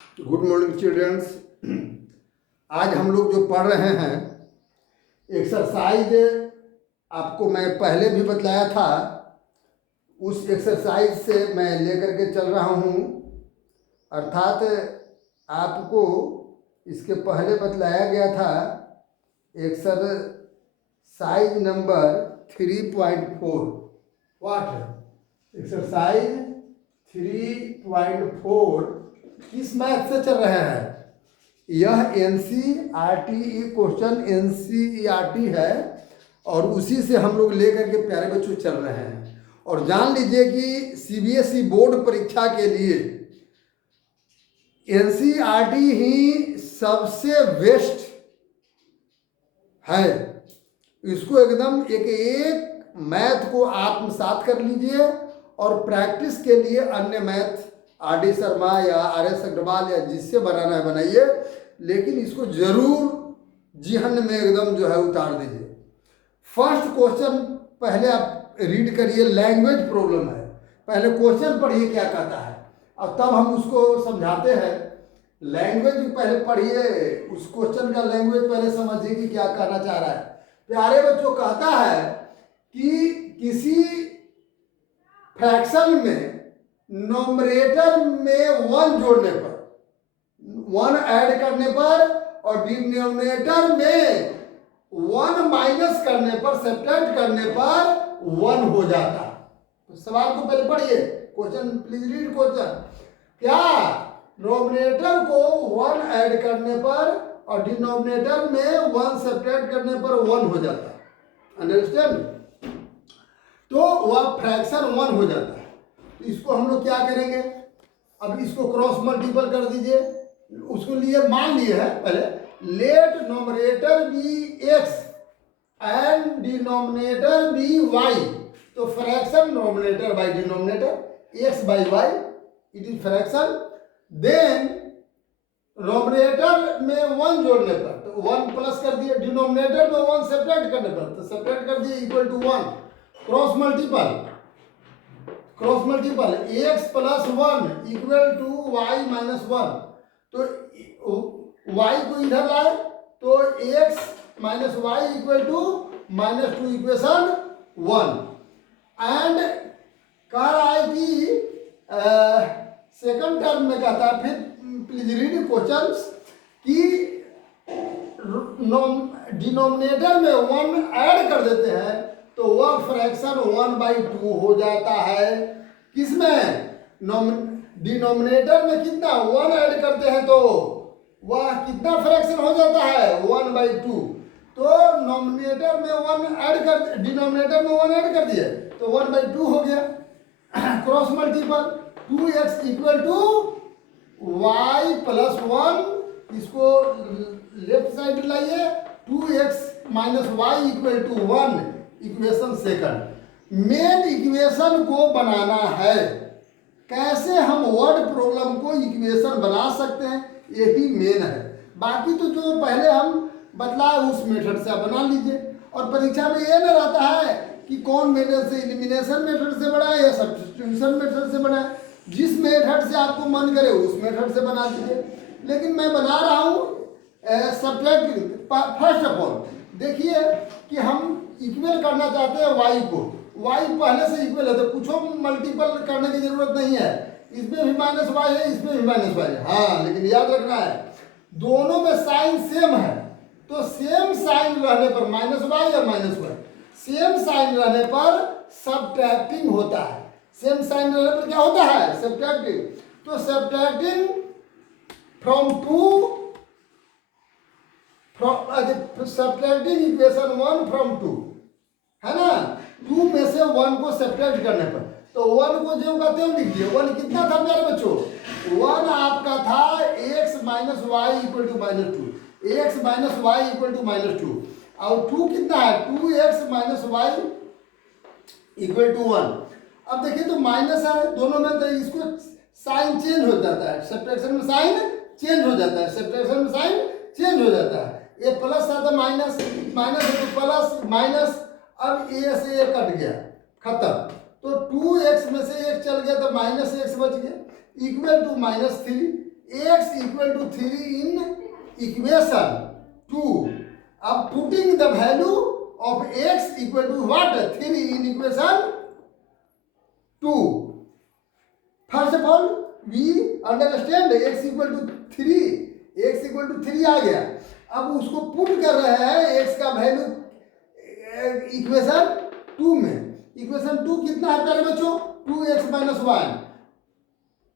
Good morning children's. आज हम लोग जो पढ़ रहे हैं एक्सरसाइज, आपको मैं पहले भी बतलाया था। उस एक्सरसाइज से मैं लेकर के चल रहा हूँ, अर्थात आपको इसके पहले बतलाया गया था एक्सरसाइज नंबर 3.4। व्हाट एक्सरसाइज 3.4 किस मैथ से चल रहे हैं? यह NCERT क्वेश्चन NCERT है और उसी से हम लोग लेकर के प्यारे बच्चों चल रहे हैं। और जान लीजिए कि CBSE बोर्ड परीक्षा के लिए NCERT ही सबसे बेस्ट है। इसको एकदम एक मैथ को आत्मसात कर लीजिए और प्रैक्टिस के लिए अन्य मैथ RD शर्मा या RS अग्रवाल या जिससे बनाना है बनाइए, लेकिन इसको जरूर जिहन में एकदम जो है उतार दीजिए। फर्स्ट क्वेश्चन पहले आप रीड करिए, लैंग्वेज प्रॉब्लम है। पहले क्वेश्चन पढ़िए क्या कहता है और तब हम उसको समझाते हैं। लैंग्वेज पहले पढ़िए, उस क्वेश्चन का लैंग्वेज पहले समझिए कि क्या कहना चाह रहा है। प्यारे बच्चों, कहता है कि किसी फ्रैक्शन में नोमरेटर में 1 जोड़ने पर, 1 ऐड करने पर और डिनोमिनेटर में 1 माइनस करने पर, सब्ट्रैक्ट करने पर 1 हो जाता। तो सवाल को पहले पढ़िए, क्वेश्चन प्लीज रीड क्वेश्चन। क्या नोमिनेटर को 1 ऐड करने पर और डिनोमिनेटर में 1 सब्ट्रैक्ट करने पर 1 हो जाता? अंडरस्टैंड? तो वह फ्रैक्शन 1 हो जाता है। तो इसको हम लोग क्या करेंगे, अब इसको क्रॉस मल्टीपल कर दीजिए। उसको लिए मान लिए है पहले, let numerator be x and denominator be y। तो fraction numerator by denominator x by y, it is fraction. Then numerator में 1 जोड़ने पर तो 1 प्लस कर दिए, डिनोमिनेटर में 1 सेपरेट करने पर तो सेपरेट कर दिए equal to 1। Cross multiple x plus 1 equal to y minus 1। तो y को इधर लाए तो x minus y equal to -2 equation 1। And कह रहा है कि सेकंड टर्म में कहता है, फिर प्लीज रीड क्वेश्चन, कि डिनोमिनेटर में 1 ऐड कर देते हैं तो वह फ्रैक्शन 1/2 हो जाता है। किसमें? डिनोमिनेटर में कितना 1 ऐड करते हैं तो वह कितना फ्रैक्शन हो जाता है? 1/2। तो नोमिनेटर में 1 ऐड कर, डिनोमिनेटर में 1 ऐड कर दिए तो 1/2 हो गया। Cross multiple 2x equal to y plus 1, इसको लेफ्ट साइड लाइए, 2x minus y equal to 1, equation second. Main equation को बनाना है। कैसे हम वर्ड प्रॉब्लम को इक्वेशन बना सकते हैं, यही मेन है। बाकी तो जो पहले हम बतलाए उस मेथड से आप बना लीजिए। और परीक्षा में ये ना रहता है कि कौन मेथड से, एलिमिनेशन मेथड से बनाए या सब्स्टिट्यूशन मेथड से बनाए। जिस मेथड से आपको मन करे उस मेथड से बना दीजिए। लेकिन मैं बना रहा हूँ सब्ट्रैक्टिंग। फर्स्ट ऑफ ऑल देखिए कि हम इक्वल करना चाहते हैं y को। y पहले से इक्वल है तो कुछ मल्टीपल करने की जरूरत नहीं है। इसमें भी -y है, इसमें भी -y है। हाँ, लेकिन याद रखना है दोनों में साइन सेम है। तो सेम साइन रहने पर -y या -y, सेम साइन रहने पर सब्ट्रैक्टिंग होता है। सेम साइन रहने पर क्या होता है? सब्ट्रैक्टिंग। तो subtracting from 2, subtracting equation 1 from 2, है ना। 2 में से 1 को सब्ट्रैक्ट करने पर तो 1 को जो कहते हैं लिखिए। 1 कितना था मेरे बच्चों? 1 आपका था x minus y equal to -2, x minus y equal to -2। और 2 कितना है? 2x minus y equal to 1। अब देखिए तो माइनस है दोनों में, तो इसको साइन चेंज हो जाता है। सब्ट्रैक्शन में साइन चेंज हो जाता है, सब्ट्रैक्शन में साइन चेंज हो जाता है। ये प्लस था तो माइनस, माइनस है तो प्लस, माइनस। अब ए से ए कट गया, खत्म। तो 2x में से 1 चल गया तो -x बच गया, equal to -3। x equal to 3 in equation 2. अब putting the value of x equal to what 3 in equation 2. First of all we understand x equal to 3 आ गया. अब उसको पुट कर रहे हैं x का वैल्यू इक्वेशन 2 में. इक्वेशन 2 कितना है प्यारे बच्चों? 2x minus 1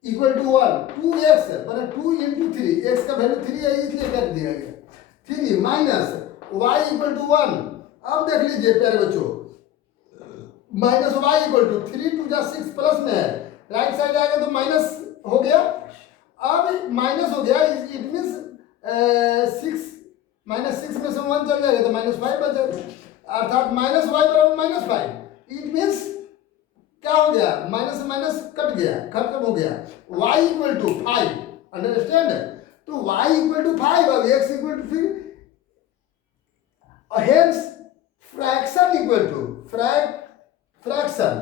equal to 1. 2x मैंने 2 इंटू 3, x का वैल्यू 3 है इसलिए कर दिया गया. 3 माइनस y इक्वल टू 1. अब देख लीजिए प्यारे बच्चों, माइनस y इक्वल टू 3 2 जा 6 प्लस में है, राइट साइड आएगा तो माइनस हो गया. अब माइनस हो गया, इट मीन्स 6 माइनस 6 में से 1 चल जाएगा तो माइनस 5 बचेगा, अर्थात माइनस वाई बराबर माइनस 5. इट मीन्स क्या हो गया? माइनस से माइनस कट गया, खत्म हो गया. y equal to 5. अंडरस्टैंड? तो y इक्वल टू 5 अब x equal to 3. Hence fraction equal to fraction.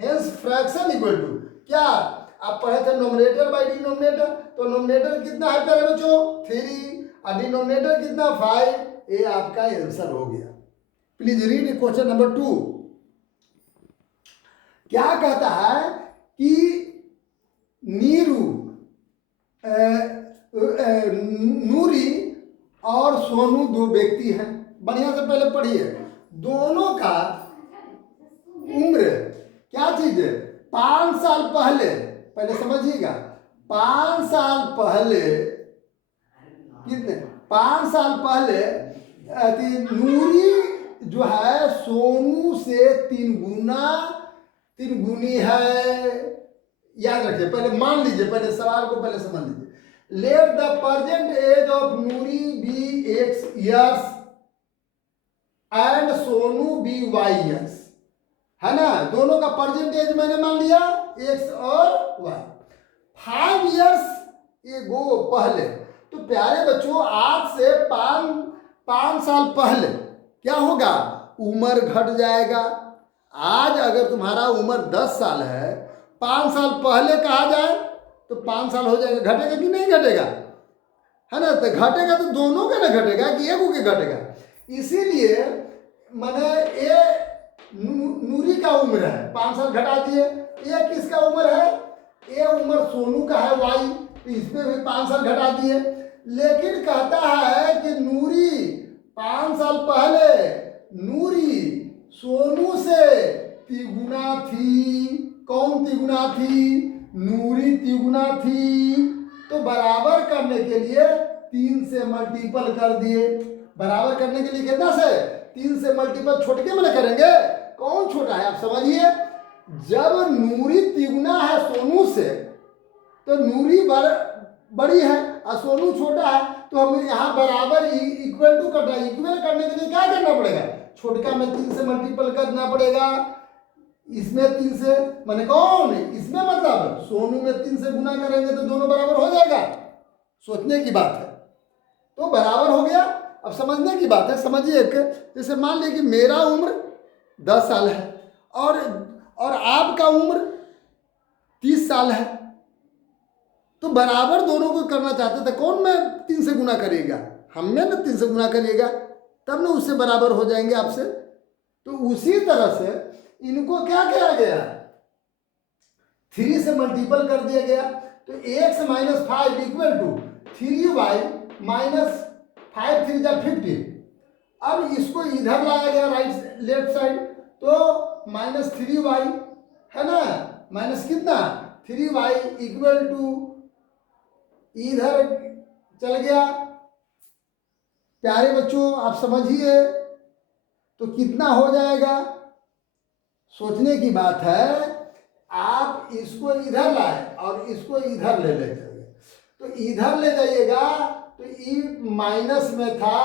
Hence fraction equal to क्या आप पढ़े थे? Numerator by denominator. तो नोमिनेटर कितना है प्यारे बच्चों? 3 और डिनोमिनेटर कितना? 5. ये आपका आंसर हो गया. Please read question number 2. क्या कहता है कि नीरू नूरी और सोनू दो व्यक्ति हैं. बढ़िया से पहले पढ़िए. दोनों का उम्र क्या चीज है? 5 साल पहले, पहले समझिएगा, 5 साल पहले कितने? 5 साल पहले नूरी जो है सोनू से 3 गुनी है. याद रखिए, पहले मान लीजिए, पहले सवाल को पहले समझ लीजिए. Let the present age of Noori be x years and Sonu be y years. है ना? दोनों का प्रेजेंट एज मैंने मान लिया x और y. 5 years एगो पहले. तो प्यारे बच्चों, आज से 5 साल पहले क्या होगा? उम्र घट जाएगा. आज अगर तुम्हारा उम्र 10 साल है, 5 साल पहले कहा जाए तो 5 साल हो जाएगा. घटेगा कि नहीं घटेगा? है ना? तो घटेगा तो दोनों का ना घटेगा कि एक के घटेगा. इसीलिए मैंने ये नूरी का उम्र है 5 साल घटा दिए. ये किसका उम्र है? ये उम्र सोनू का है y, तो इसमें भी 5 साल घटा दिए. लेकिन कहता है कि नूरी 5 साल पहले नूरी सोनू से तिगुना थी. कौन तिगुना थी? नूरी तिगुना थी. तो बराबर करने के लिए 3 से मल्टीपल कर दिए. बराबर करने के लिए कितना से? 3 से मल्टीपल छोटे में करेंगे. कौन छोटा है आप समझिए. जब नूरी तिगुना है सोनू से तो नूरी बड़ी है और सोनू छोटा है, तो हमें यहाँ बराबर इक्वल टू करना है. इक्वल करने के लिए क्या करना पड़ेगा? छोटका में 3 से मल्टीपल करना पड़ेगा. इसमें 3 से माने कौन? इसमें मतलब सोनू में 3 से गुना करेंगे तो दोनों बराबर हो जाएगा. सोचने की बात है. तो बराबर हो गया. अब समझने की बात है. समझिए, जैसे मान लीजिए कि मेरा उम्र 10 साल है और आपका उम्र 30 साल है, तो बराबर दोनों को करना चाहते थे. कौन में 3 से गुना करेगा? हम में ना 3 से गुना करिएगा, तब ना उससे बराबर हो जाएंगे आपसे. तो उसी तरह से इनको क्या किया गया? 3 से मल्टीपल कर दिया गया. तो x minus 5 equal to 3y minus 5 3 जा 15. अब इसको इधर लाया गया राइट लेफ्ट साइड, तो माइनस 3y है ना, माइनस कितना 3y इक्वल टू इधर चल गया. प्यारे बच्चों आप समझिए तो कितना हो जाएगा. सोचने की बात है. आप इसको इधर लाए और इसको इधर ले जाइए. तो इधर ले जाइएगा तो ई माइनस में था,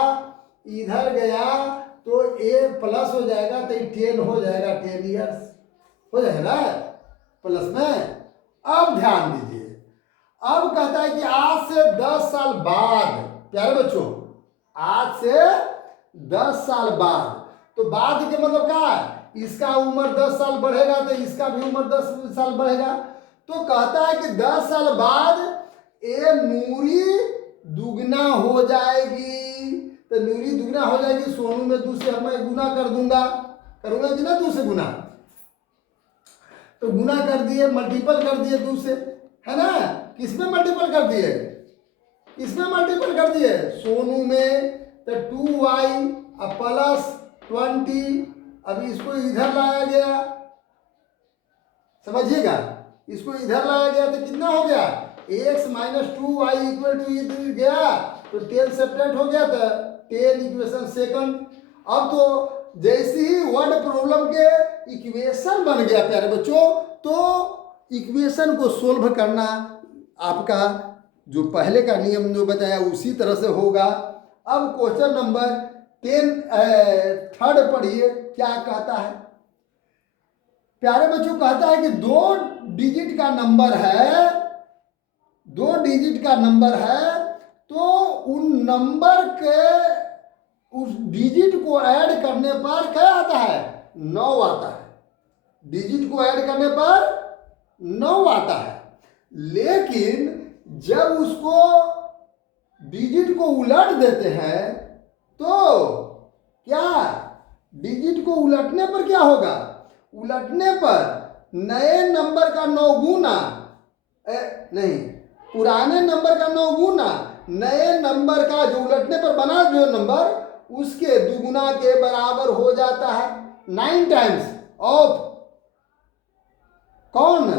इधर गया तो ए प्लस हो जाएगा, तो 10 हो जाएगा. 10 ईयर्स हो जाएगा ना प्लस में. अब ध्यान दीजिए, अब कहता है कि आज से 10 साल बाद, प्यारे बच्चों आज से 10 साल बाद, तो बाद के मतलब क्या है, इसका उम्र 10 साल बढ़ेगा तो इसका भी उम्र 10 साल बढ़ेगा. तो कहता है कि 10 साल बाद ए नूरी दुगना हो जाएगी। तो नूरी दुगना हो जाएगी, सोनू में 2 से मैं गुना कर दूंगा, करूंगा कि ना 2 से गुना। तो गुना कर दिए, मल्टीपल कर दिए 2 से, है ना। किसमें मल्टीपल कर दिए, किसमें मल्टीपल कर दिए, सोनू में। तो 2y अब प्लस 20, अभी इसको इधर लाया गया, समझिएगा, इसको इधर लाया गया तो कितना हो गया, x minus 2y equal to इधर गया तो 10 सेपरेट हो गया, तो 10 इक्वेशन सेकंड। अब तो जैसे ही वर्ड प्रॉब्लम के इक्वेशन बन गया प्यारे बच्चों, तो इक्वेशन को सोल्व करना आपका जो पहले का नियम जो बताया उसी तरह से होगा। अब क्वेश्चन नंबर 3 पढ़िए क्या कहता है प्यारे बच्चों। कहता है कि 2 डिजिट का नंबर है, 2 डिजिट का नंबर है, तो उन नंबर के उस डिजिट को ऐड करने पर क्या आता है, 9 आता है। डिजिट को ऐड करने पर 9 आता है, लेकिन जब उसको डिजिट को उलट देते हैं तो क्या, डिजिट को उलटने पर क्या होगा, उलटने पर नए नंबर का 9 गुना, नहीं, पुराने नंबर का 9 गुना नए नंबर का जो उलटने पर बना जो नंबर उसके दुगुना के बराबर हो जाता है। 9 टाइम्स ऑफ कौन,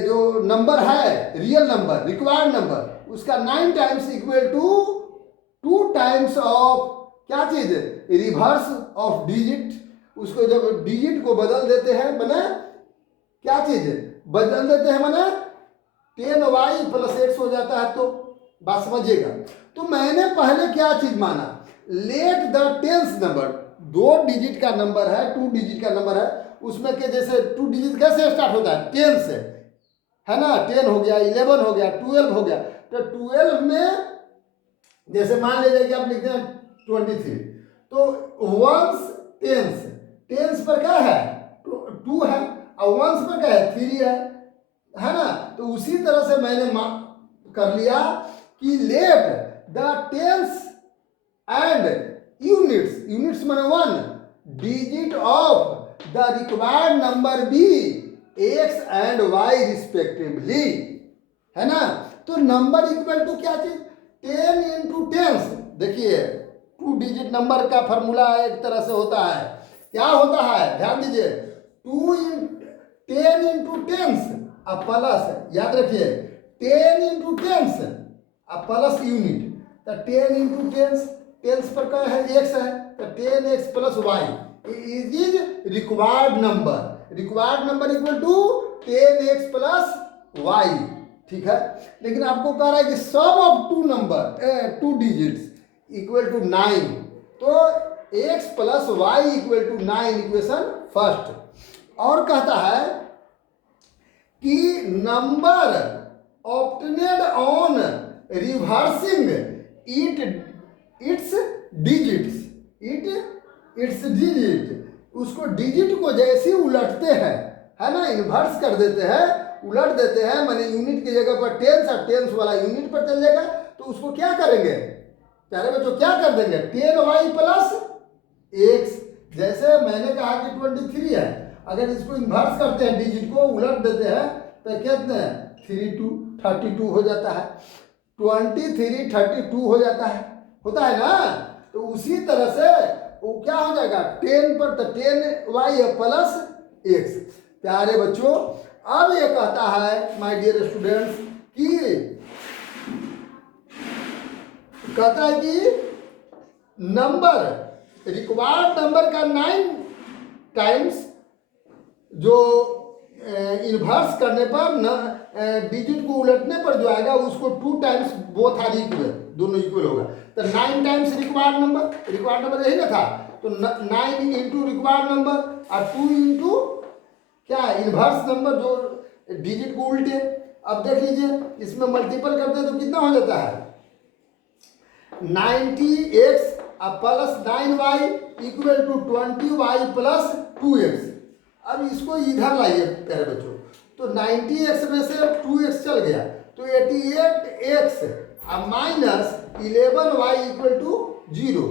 जो नंबर है रियल नंबर, रिक्वायर्ड नंबर, उसका 9 times equal to 2 times of क्या चीज, रिवर्स ऑफ डिजिट। उसको जब डिजिट को बदल देते हैं मैंने क्या चीज बदल देते हैं, मैंने 10y प्लस x हो जाता है। तो बात समझिएगा। तो मैंने पहले क्या चीज माना, let the tens number, 2 digit का नंबर है, 2 डिजिट का नंबर है, उसमें के जैसे 2 डिजिट कैसे स्टार्ट होता है, 10 से, है ना। 10 हो गया, 11 हो गया, 12 हो गया। तो 12 में जैसे मान लीजिए कि आप लिखते हैं 23, तो वंस टेंस, टेंस पर क्या है 2 है, और वंस पर क्या है 3 है ना। तो उसी तरह से मैंने कर लिया कि let the tens and units, units माने 1 digit of the required number be x and y respectively, है ना। तो नंबर इक्वल टू क्या चीज, 10 इंटू टेंस। देखिए 2 डिजिट नंबर का फॉर्मूला एक तरह से होता है, क्या होता है ध्यान दीजिए, 10 इंटू टेंस अब प्लस, याद रखिए 10 इंटू टेंस अब प्लस यूनिट। तो 10 इंटू टेंस, टेंस पर क्या है x है, तो 10x plus y is required number, required number equal to 10x plus y, ठीक है। लेकिन आपको कह रहा है कि sum of 2 number 2 digits equal to 9, तो x plus y equal to 9 equation first. और कहता है कि number obtained on reversing its digits, its digit, उसको डिजिट को जैसे उलटते हैं, है ना, इन्वर्स कर देते हैं, उलट देते हैं, माने यूनिट की जगह पर टेंस और टेंस वाला यूनिट पर चल जाएगा। तो उसको क्या करेंगे प्यारे बच्चों, क्या कर देंगे 10y प्लस x। जैसे मैंने कहा कि 23 है, अगर इसको इन्वर्स करते हैं, डिजिट को उलट देते हैं, तो कितने 32 हो जाता है, 23 32 हो जाता है, होता है ना। तो उसी तरह से वो क्या हो जाएगा 10 पर तो 10y प्लस x। प्यारे बच्चों अब ये कहता है माय डियर स्टूडेंट्स कि कहता है कि नंबर, रिक्वायर्ड नंबर का 9 टाइम्स जो इन्वर्स करने पर न डिजिट को उलटने पर जो आएगा उसको 2 टाइम्स बोथ आर इक्वल, दोनों इक्वल होगा। तो 9 टाइम्स रिक्वायर्ड नंबर यही ना था, तो 9 इंटू रिक्वायर्ड नंबर और 2 इंटू क्या इन्वर्स नंबर जो डिजिट को उल्टे। अब देख लीजिए इसमें मल्टीपल करते हैं तो कितना हो जाता है 90x plus 9y equal to 20y plus 2x। अब इसको इधर लाइए प्यारे बच्चों, तो 90x में से 2x चल गया, तो तो 88x minus 11y equal to 0,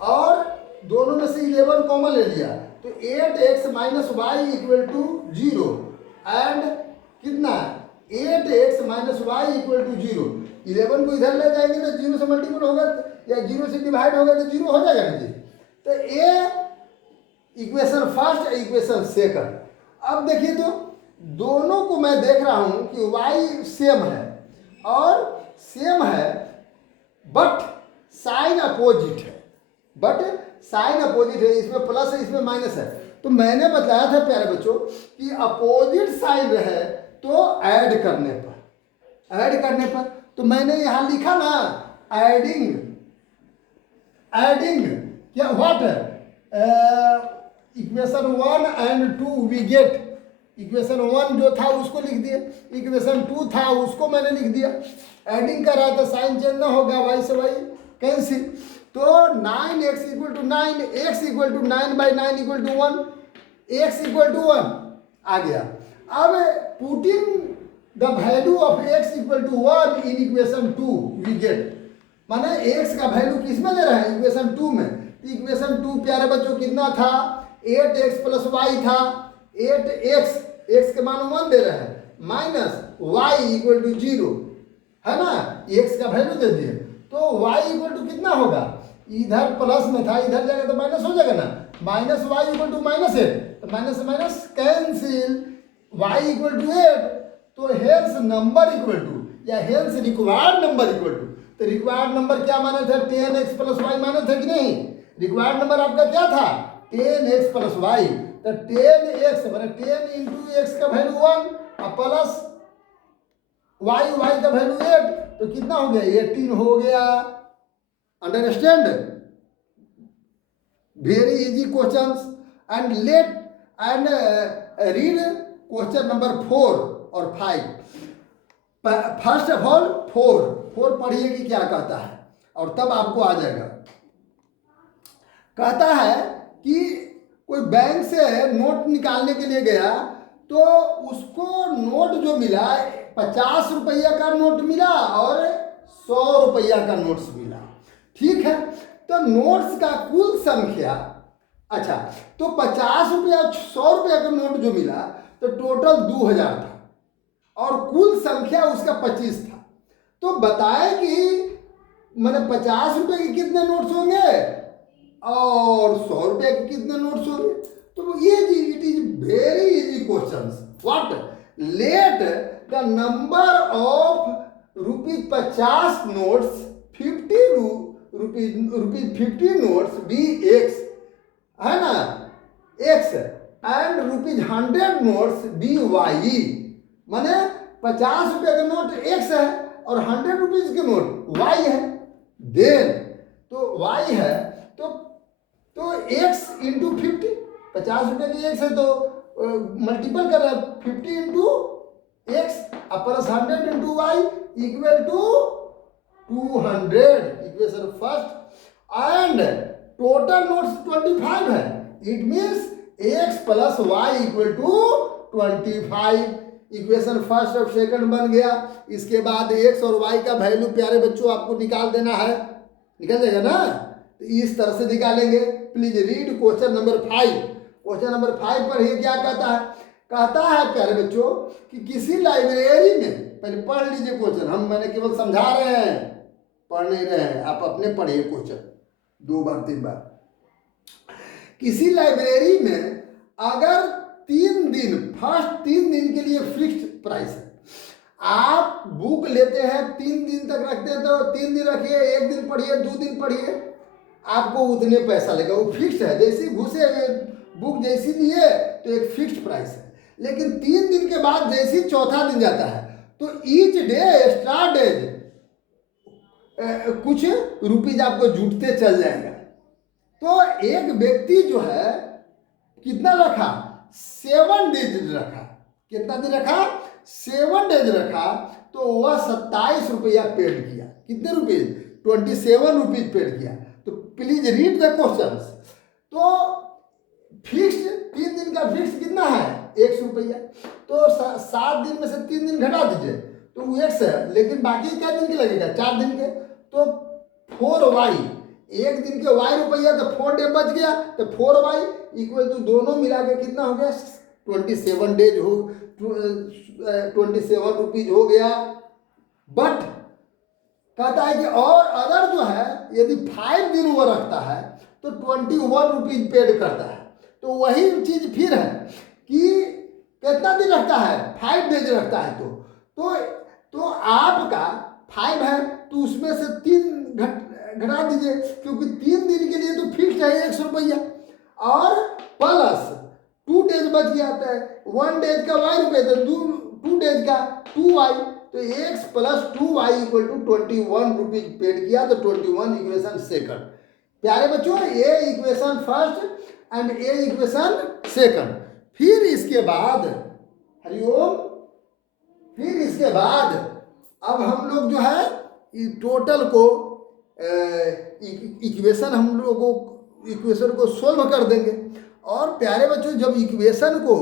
और दोनों में से 11 कॉमन ले लिया तो 8x minus y equal to 0, and कितना 8x minus y equal to 0। 11 को इधर ले जाएंगे तो 0 से मल्टीपल होगा या 0 से डिवाइड होगा तो 0 हो जाएगा ना जी। तो ये इक्वेशन फर्स्ट, इक्वेशन सेकंड। अब देखिए तो दोनों को मैं देख रहा हूं कि y सेम है और सेम है, बट साइन अपोजिट है, इसमें प्लस है इसमें माइनस है। तो मैंने बताया था प्यारे बच्चों कि अपोजिट साइन रहे तो ऐड करने पर, तो मैंने यहां लिखा ना एडिंग क्या what equation 1 and 2 we get, equation 1 जो था उसको लिख दिया, इक्वेशन 2 था उसको मैंने लिख दिया। एडिंग कर रहा था, साइन चेंज ना होगा, वाई से वाई कैंसिल। तो 9x equal to 9, x equal to 9/9 equal to 1, x equal to 1 आ गया। अब putting the value of x equal to 1 in equation 2 we get, माने x का वैल्यू किस में दे रहा है, इक्वेशन 2 में। तो इक्वेशन 2 प्यारे बच्चों कितना था, 8x प्लस वाई था, 8x, x के मान 1 दे रहा है, माइनस y इक्वल टू 0 है ना, x का वैल्यू दे दिए। तो y इक्वल टू कितना होगा, इधर प्लस में था इधर जाएगा तो माइनस हो जाएगा ना, माइनस वाई इक्वल टू -8, तो minus minus cancel, y equal to 8, तो हेंस नंबर इक्वल टू या hence required number equal to. तो रिक्वायर्ड नंबर क्या माने थे, 10x प्लस वाई माने थे कि नहीं। रिक्वायर्ड नंबर आपका क्या था, 10x प्लस वाई। तो 10x माने 10 इंटू एक्स का वैल्यू 1 और प्लस वाई का वैल्यू 8, तो कितना हो गया, 18 हो गया। Understand, very easy questions. And let and read question number 4 और 5। फर्स्ट ऑफ ऑल 4 पढ़िए कि क्या कहता है, और तब आपको आ जाएगा। कहता है कि कोई बैंक से नोट निकालने के लिए गया, तो उसको नोट जो मिला 50 रुपया का नोट मिला और 100 रुपया का नोट्स मिला, ठीक है। तो नोट्स का कुल संख्या, अच्छा तो 50 रुपया 100 रुपया का नोट जो मिला तो टोटल 2000 था और कुल संख्या उसका 25 था। तो बताए कि मैंने 50 रुपये के कितने नोट्स होंगे और 100 रुपये के कितने नोट्स होंगे। तो ये it is very easy question. What, let the number of ₹50 notes 50 notes be x, है ना, x, and ₹100 notes be y. माने 50 रुपये का नोट एक्स है और 100 रुपीज के नोट वाई है। देन तो वाई है तो एक्स इंटू 50, 50 रुपये की एक्स है तो मल्टीपल कर रहा है 50 इंटू एक्स और plus 100 into y equal to 200, equation first. And total notes 25 है, it means x plus y equal to 25, equation first और सेकंड बन गया। इसके बाद एक्स और वाई का वैल्यू प्यारे बच्चों आपको निकाल देना है, निकल जाएगा ना। तो इस तरह से निकालेंगे। Please read question number 5। Question number 5 पर ही क्या कहता है, कहता है प्यारे बच्चों कि किसी लाइब्रेरी में, पहले पढ़ लीजिए क्वेश्चन, मैंने केवल समझा रहे हैं, पढ़ नहीं रहे हैं, आप अपने पढ़िए क्वेश्चन 2 बार 3 बार। किसी लाइब्रेरी में अगर 3 दिन, फर्स्ट 3 दिन के लिए फिक्स्ड प्राइस है, आप बुक लेते हैं 3 दिन तक रखते हैं तो 3 दिन रखिए, 1 दिन पढ़िए, 2 दिन पढ़िए, आपको उतने पैसा लगेगा, वो फिक्स्ड है। जैसी घुसे बुक जैसी लिए तो एक फिक्स्ड प्राइस है। लेकिन 3 दिन के बाद जैसी चौथा दिन जाता है तो ईच डे एक्स्ट्रा डेज कुछ रुपीज आपको जुटते चल जाएगा। तो एक व्यक्ति जो है कितना रखा, 7 डेज रखा, कितना दिन रखा, 7 डेज रखा, तो वह 27 रुपया पेड किया। कितने रुपीज, 27 रुपीज पेड किया। तो प्लीज रीड द क्वेश्चंस। तो फिक्स्ड 3 दिन का फिक्स कितना है, 100 रुपया। तो 7 दिन में से 3 दिन घटा दीजिए तो वो एक्स है, लेकिन बाकी क्या दिन के लगेगा, 4 दिन के। तो 4y, एक दिन के y रुपया, तो 4 डे बच गया, तो 4y इक्वल टू दोनों मिला के कितना हो गया, 27 डेज हो, 27 रुपीज हो गया। बट कहता है कि और अगर जो है यदि 5 दिन वो रखता है तो 21 रुपीज पेड करता है। तो वही चीज फिर है कि कितना दिन रखता है, 5 डेज रखता है। तो आपका 5 है तो उसमें से 3 घटा दीजिए, क्योंकि 3 दिन के लिए तो फिक्स है 100 रुपया, और प्लस 2 डेज बच गया था, 1 डेज का y रुपये, तो 2 डेज का 2y, तो x plus 2y equal to 21 rupees paid किया। तो 21 इक्वेशन सेकंड। प्यारे बच्चों, ये इक्वेशन फर्स्ट एंड ये इक्वेशन सेकंड। फिर इसके बाद हरिओम, फिर इसके बाद अब हम लोग जो है टोटल को इक्वेशन हम लोगों इक्वेशन को सोल्व कर देंगे। और प्यारे बच्चों, जब इक्वेशन को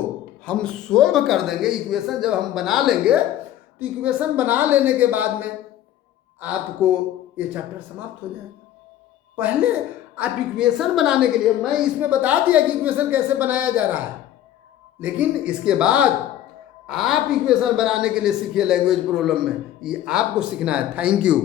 हम सोल्व कर देंगे, इक्वेशन जब हम बना लेंगे, तो इक्वेशन बना लेने के बाद में आपको ये चैप्टर समाप्त हो जाएगा। पहले आप इक्वेशन बनाने के लिए, मैं इसमें बता दिया कि इक्वेशन कैसे बनाया जा रहा है, लेकिन इसके बाद आप इक्वेशन बनाने के लिए सीखिए लैंग्वेज प्रॉब्लम में, ये आपको सीखना है। Thank you.